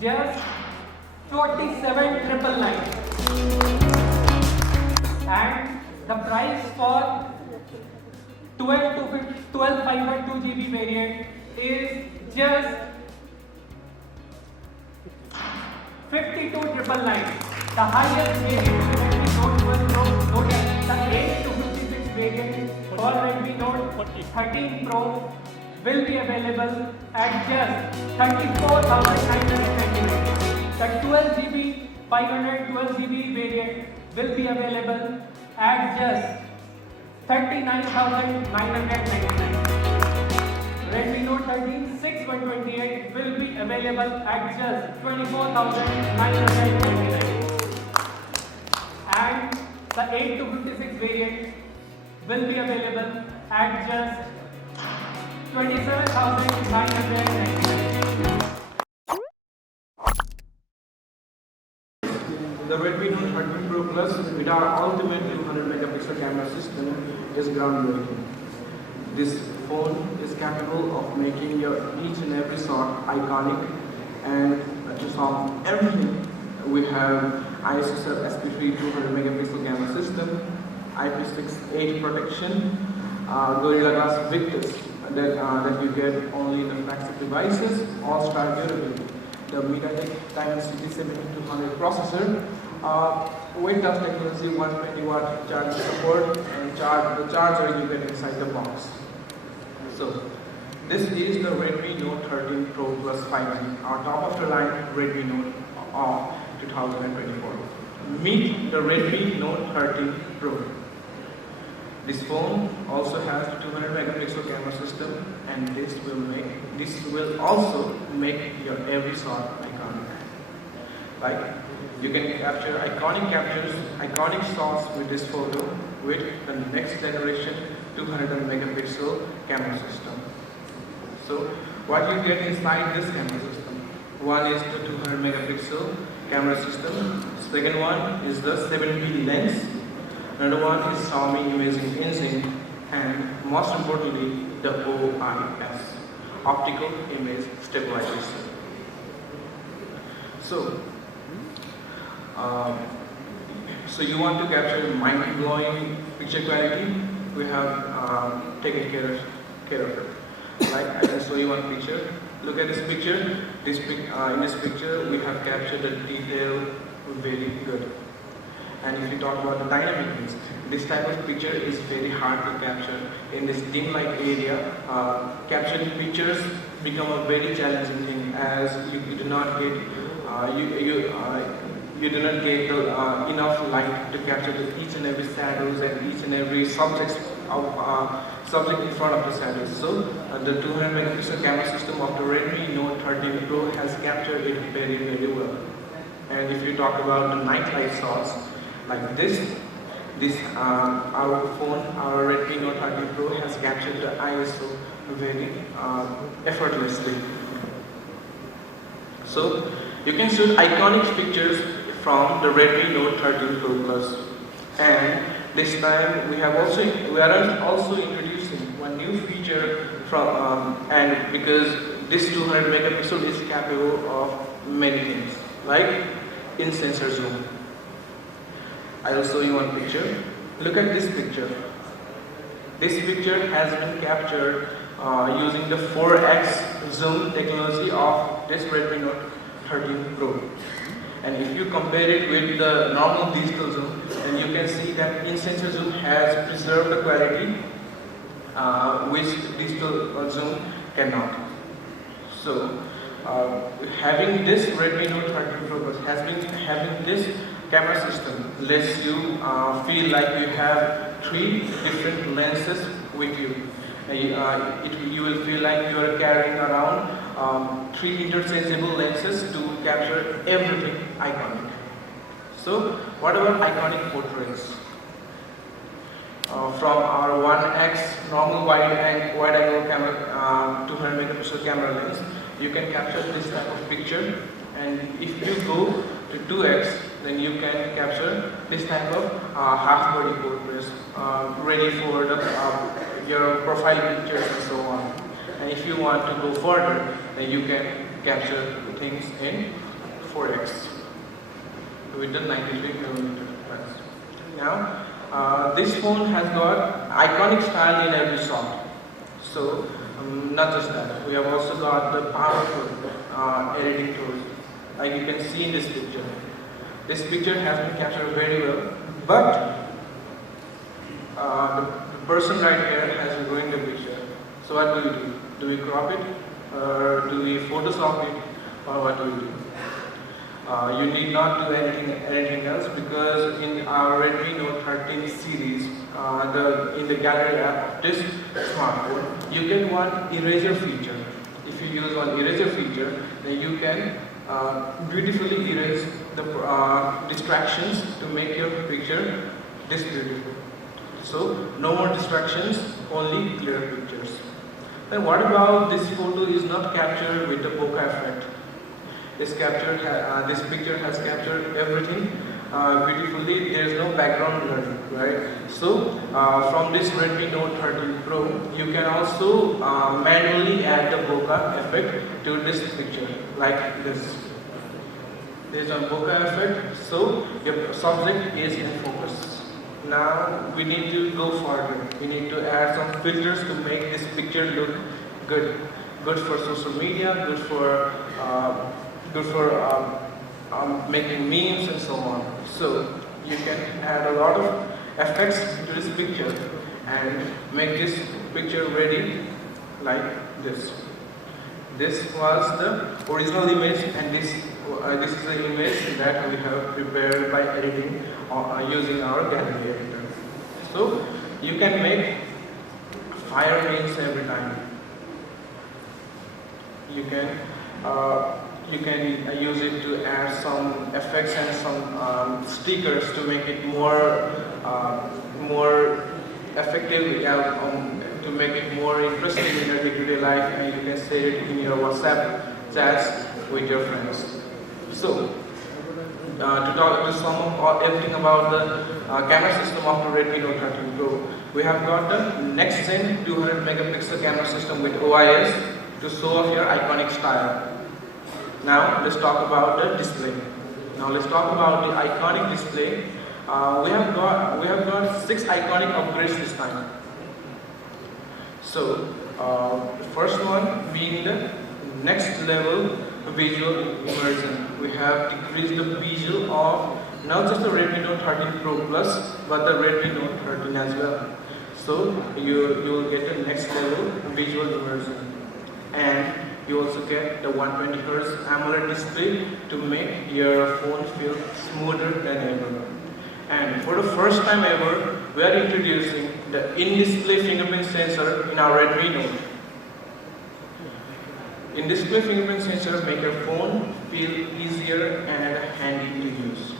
just 47,999, and the price for 12,512 GB variant is just 52,999. The highest variant Redmi Note 12 Pro, Note X, the 8 to 56 variant for Redmi Note 13 Pro will be available at just 34,999. The 12 GB 512 GB variant will be available at just 39,999. Redmi Note 13 6/128 will be available at just 24,999. And the 8 to 56 variant will be available at just 27,999. The Redmi Note 13 Pro Plus with our ultimate 200 megapixel camera system is groundbreaking. This phone is capable of making your each and every shot iconic, and to solve everything, we have ISO SP3 200 megapixel camera system, IP68 protection, Gorilla Glass Victus that you get only in the flagship devices, all-star durability. The MediaTek Dimensity 7200 processor, weight loss technology, 120 watt charging support, and the charger you get inside the box. So, this is the Redmi Note 13 Pro Plus 5G, our top of the line Redmi Note of 2024. Meet the Redmi Note 13 Pro. This phone also has the 200 megapixel camera system, and this will also make your every shot iconic. Like, you can capture iconic shots with this photo with the next generation 200 megapixel camera system. So, what you get inside this camera system? One is the 200 megapixel camera system. Second one is the 7P lens. Another one is Xiaomi imaging engine, and most importantly, the OIS, optical image stabilization. So you want to capture mind-blowing picture quality? We have taken care of it. Like, I can show you one picture. Look at this picture. In this picture, we have captured the detail very good. And if you talk about the dynamic range, this type of picture is very hard to capture in this dim light area. Capturing pictures become a very challenging thing, as you do not get enough light to capture each and every shadows and each and every subject in front of the shadows. So the 200 megapixel camera system of the Redmi Note 13 Pro has captured it very, very well. And if you talk about the night light shots, like this, our Redmi Note 13 Pro has captured the ISO very effortlessly. So you can shoot iconic pictures from the Redmi Note 13 Pro Plus. And this time we are also introducing one new feature and because this 200 megapixel is capable of many things, like in-sensor zoom. I will show you one picture. Look at this picture. This picture has been captured using the 4x zoom technology of this Redmi Note 13 Pro. And if you compare it with the normal digital zoom, then you can see that in-sensor zoom has preserved the quality which digital zoom cannot. So, having this Redmi Note 13 Pro Plus having this camera system lets you feel like you have 3 different lenses with you. You will feel like you are carrying around 3 interchangeable lenses to capture everything iconic. So, what about iconic portraits? From our 1x normal wide angle camera, 200 megapixel camera lens, you can capture this type of picture. And if you go to 2x, then you can capture this type of half body portraits ready for your profile pictures and so on. And if you want to go further, then you can capture things in 4x with the 93mm lens. Now, this phone has got iconic style in every shot. So, not just that, we have also got the powerful editing tools, like you can see in this picture. This picture has been captured very well, but the person right here has ruined the picture. So what do? Do we crop it, or do we Photoshop it, or what do we do? You need not do anything else, because in our Redmi Note 13 series, in the gallery app of this smartphone, you get one eraser feature. If you use one eraser feature, then you can beautifully erase the distractions to make your picture this beautiful. So no more distractions, only clear pictures. Then what about this photo is not captured with the bokeh effect? This picture has captured everything beautifully. There is no background blurring, right? So from this Redmi Note 13 Pro, you can also manually add the bokeh effect to this picture, like this. There is a bokeh effect, so your subject is in focus. Now we need to go further. We need to add some filters to make this picture look good. Good for social media, good for making memes and so on. So you can add a lot of effects to this picture and make this picture ready like this. This was the original image, and this is the image that we have prepared by editing using our gallery editor. So you can make fire memes every time. You can use it to add some effects and some stickers to make it more effective, to make it more interesting in your day-to-day life, and you can say it in your WhatsApp chats with your friends. So, to sum up everything about the camera system of the Redmi Note 13 Pro, we have got the next-gen 200 megapixel camera system with OIS to show off your iconic style. Now let's talk about the display. Now let's talk about the iconic display. We have got 6 iconic upgrades this time. So the first one being the next level visual immersion. We have decreased the visual of not just the Redmi Note 13 Pro Plus, but the Redmi Note 13 as well. So you will get the next level visual immersion, and you also get the 120Hz AMOLED display to make your phone feel smoother than ever. And for the first time ever, we are introducing the in-display fingerprint sensor in our Redmi Note. In-display fingerprint sensor make your phone feel easier and handy to use.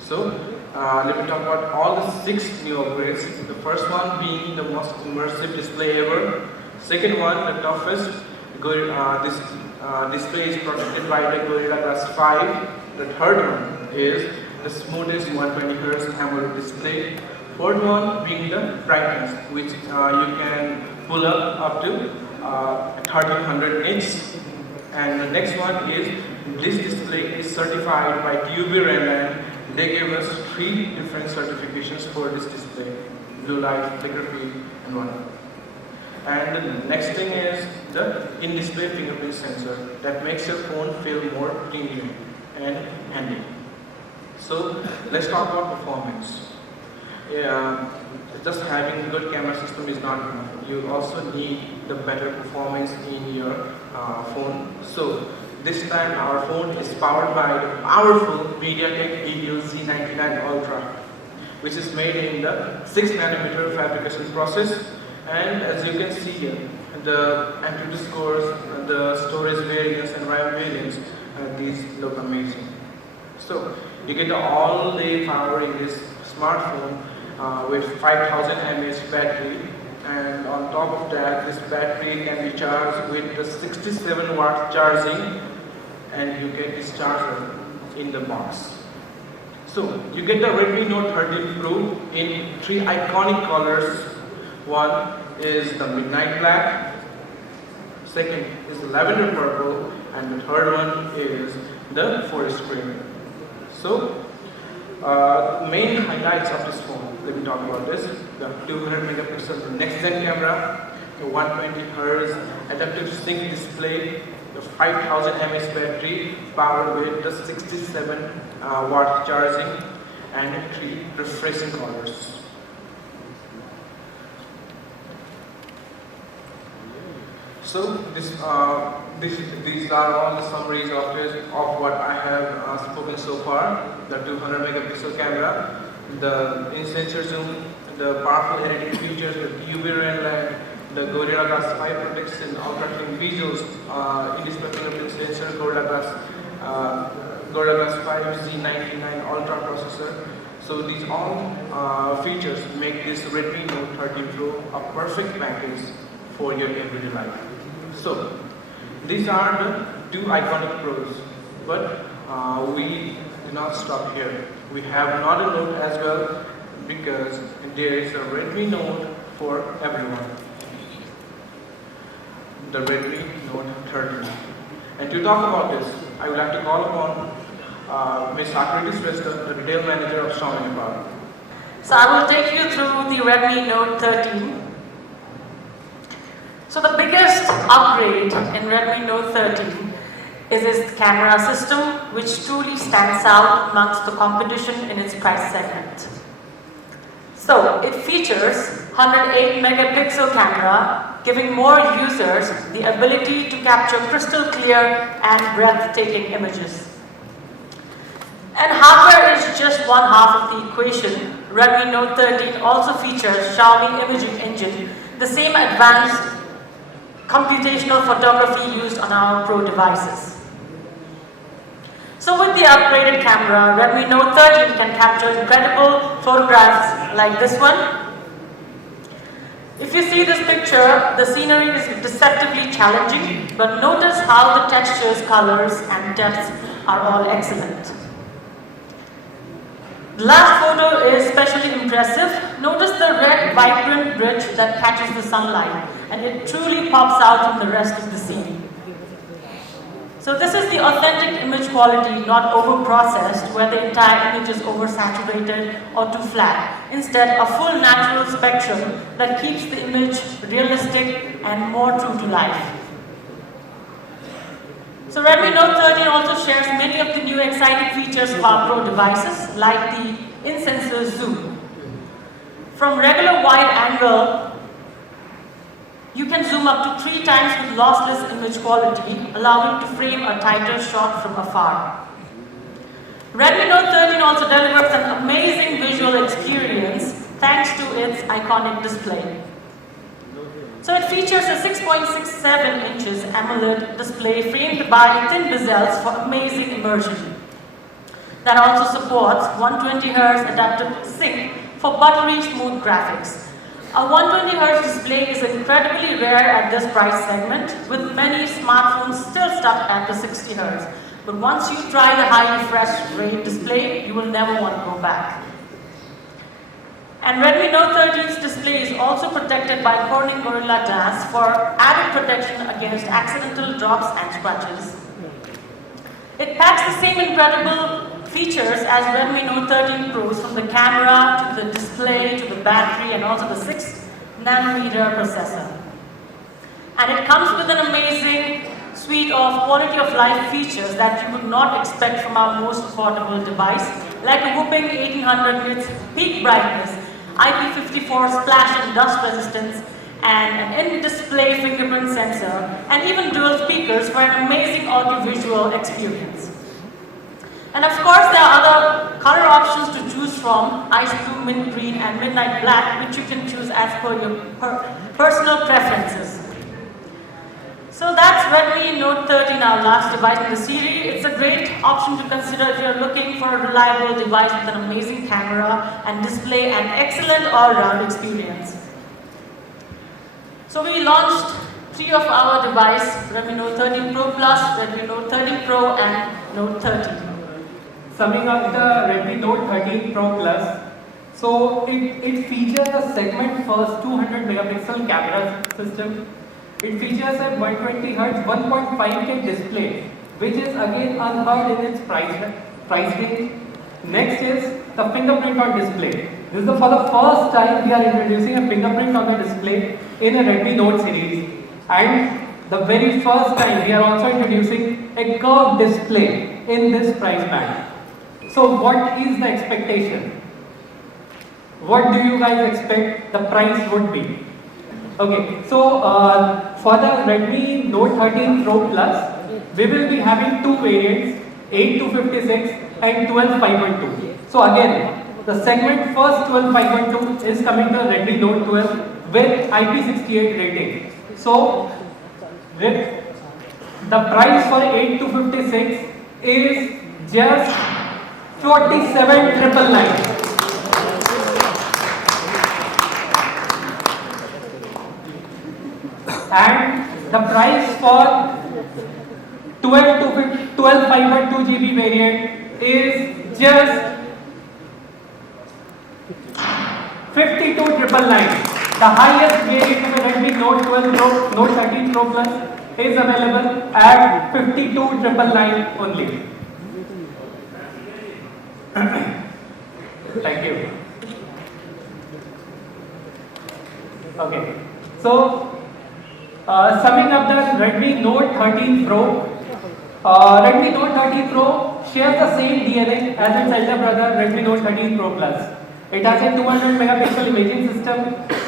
So let me talk about all the 6 new upgrades. The first one being the most immersive display ever. Second one, the toughest. This display is protected by the Gorilla Glass 5. The third one is the smoothest 120Hz AMOLED display. Fourth one being the brightness, which you can pull up to 1300 nits. And the next one is this display is certified by TUV Redland. They gave us 3 different certifications for this display: blue light, flicker free, and one. And the next thing is the in-display fingerprint sensor that makes your phone feel more premium and handy. So let's talk about performance. Just having a good camera system is not enough. You also need the better performance in your phone. So this time our phone is powered by the powerful MediaTek Helio Z99 Ultra, which is made in the 6nm fabrication process. And as you can see here, the Antutu scores, the storage variants and RAM variants, these look amazing. So you get the all-day power in this smartphone with 5000 mAh battery, and on top of that, this battery can be charged with the 67 watt charging, and you get this charger in the box. So you get the Redmi Note 13 Pro in 3 iconic colors. One is the midnight black, second is the lavender purple, and the third one is the forest green. So, main highlights of this phone, let me talk about this. The 200 megapixel next gen camera, the 120 Hz adaptive sync display, the 5000 mAh battery powered with the 67 watt charging, and 3 refreshing colors. So these are all the summaries of what I have spoken so far. The 200 megapixel camera, the in-sensor zoom, the powerful editing features, the UV red light, the Gorilla Glass 5 protection, ultra clean visuals, indisplay fingerprint sensor, Gorilla Glass 5 Z99 Ultra processor. So these all features make this Redmi Note 13 Pro a perfect package for your everyday life. So these are the 2 iconic pros, but we do not stop here. We have another Note as well, because there is a Redmi Note for everyone. The Redmi Note 13. And to talk about this, I would like to call upon Ms. Akriti Shrestha, the retail manager of Xiaomi Nepal. So I will take you through the Redmi Note 13. So the biggest upgrade in Redmi Note 13 is its camera system, which truly stands out amongst the competition in its price segment. So it features 108 megapixel camera, giving more users the ability to capture crystal clear and breathtaking images. And hardware is just one half of the equation. Redmi Note 13 also features Xiaomi imaging engine, the same advanced computational photography used on our Pro devices. So with the upgraded camera, Redmi Note 13 can capture incredible photographs like this one. If you see this picture, the scenery is deceptively challenging, but notice how the textures, colors and depths are all excellent. The last photo is especially impressive. Notice the red vibrant bridge that catches the sunlight, and it truly pops out from the rest of the scene. So this is the authentic image quality, not over-processed, where the entire image is oversaturated or too flat. Instead, a full natural spectrum that keeps the image realistic and more true to life. So Redmi Note 13 also shares many of the new exciting features of our Pro devices, like the in-sensor zoom. From regular wide angle, you can zoom up to 3 times with lossless image quality, allowing to frame a tighter shot from afar. Redmi Note 13 also delivers an amazing visual experience thanks to its iconic display. So it features a 6.67 inches AMOLED display framed by thin bezels for amazing immersion. That also supports 120 Hz adaptive sync for buttery smooth graphics. A 120 Hz display is incredibly rare at this price segment, with many smartphones still stuck at the 60 Hz. But once you try the high refresh rate display, you will never want to go back. And Redmi Note 13's display is also protected by Corning Gorilla Glass for added protection against accidental drops and scratches. It packs the same incredible features as Redmi Note 13 Pros, from the camera to the display to the battery and also the 6nm processor. And it comes with an amazing suite of quality of life features that you would not expect from our most affordable device, like a whopping 1800 nits peak brightness, IP54 splash and dust resistance, and an in-display fingerprint sensor, and even dual speakers for an amazing audiovisual experience. And of course, there are other color options to choose from: ice blue, mint green, and midnight black, which you can choose as per your personal preferences. So that's Redmi Note 13, our last device in the series. It's a great option to consider if you're looking for a reliable device with an amazing camera and display and excellent all-round experience. So we launched 3 of our devices: Redmi Note 13 Pro Plus, Redmi Note 13 Pro, and Note 13. Summing up the Redmi Note 13 Pro Plus, so it features a segment first 200 megapixel camera system, It features a 120Hz 1.5K display, which is again unheard in its price range. Next is the fingerprint on display. This is for the first time we are introducing a fingerprint on the display in a Redmi Note series, and the very first time we are also introducing a curved display in this price band. So what is the expectation? What do you guys expect the price would be? Okay, so for the Redmi Note 13 Pro Plus, we will be having two variants, 8256 and 12512. So again, the segment first 12512 is coming to Redmi Note 12 with IP68 rating. So with the price for 8256 is just 47,999. And the price for 12512 GB variant is just 52,999. The highest variant of the Redmi Note 12 Pro, Note 13 Pro Plus is available at 52,999 only. Thank you. Okay, so summing up the Redmi Note 13 Pro, Redmi Note 13 Pro shares the same DNA as its elder brother Redmi Note 13 Pro Plus. It has a 200 megapixel imaging system,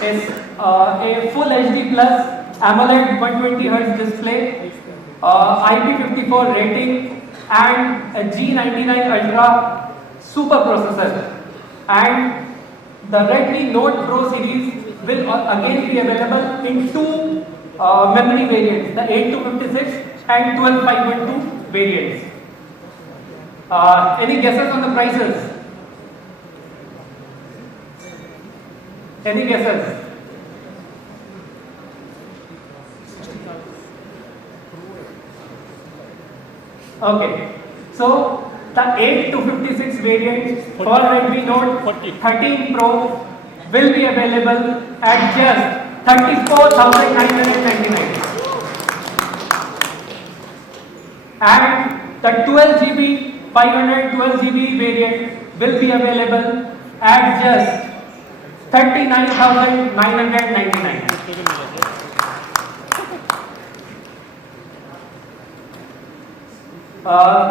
is a full HD plus AMOLED 120Hz display, IP54 rating, and a G99 Ultra super processor. And the Redmi Note Pro series will again be available in two memory variants, the 8256 and 12512 variants. Any guesses on the prices? Any guesses? Okay, so the 8256 variant for Redmi Note 13 Pro will be available at just 34,999. And the 12 GB, 512 GB variant will be available at just 39,999.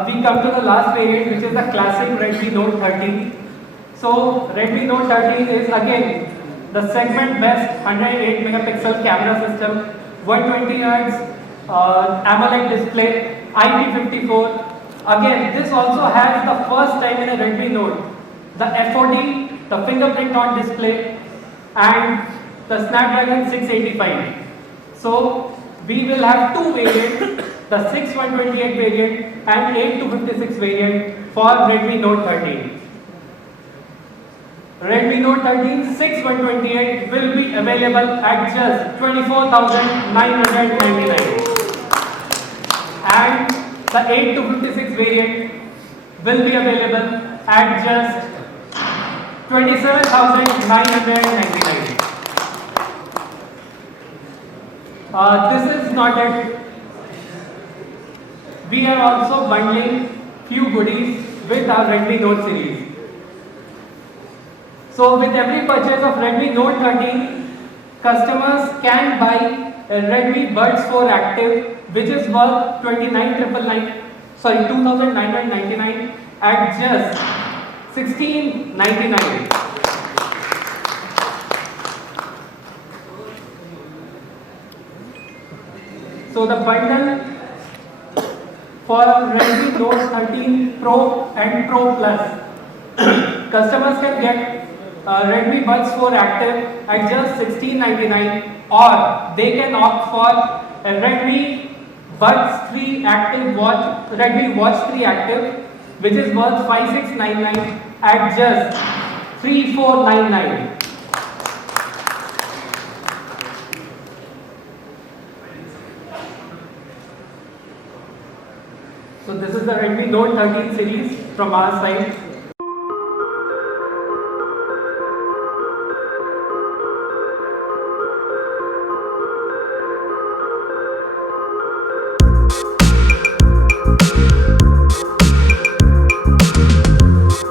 We come to the last variant, which is the classic Redmi Note 13. So Redmi Note 13 is again the segment best 108 megapixel camera system, 120Hz AMOLED display, IP54. Again, this also has the first time in a Redmi Note the FOD, the fingerprint on display, and the Snapdragon 685. So we will have two variants, the 6128 variant and 8256 variant for Redmi Note 13. Redmi Note 13 6128 will be available at just 24,999. And the 8256 variant will be available at just 27,999. This is not it. We are also bundling few goodies with our Redmi Note series. So with every purchase of Redmi Note 13, customers can buy a Redmi Buds 4 Active, which is worth 2,999 at just 1,699. So the bundle for Redmi Note 13 Pro and Pro Plus, customers can get Redmi Buds 4 Active at just 1,699, or they can opt for a Redmi Buds 3 Active Watch, Redmi Watch 3 Active, which is worth 5,699 at just 3,499. So this is the Redmi Note 13 series from our side.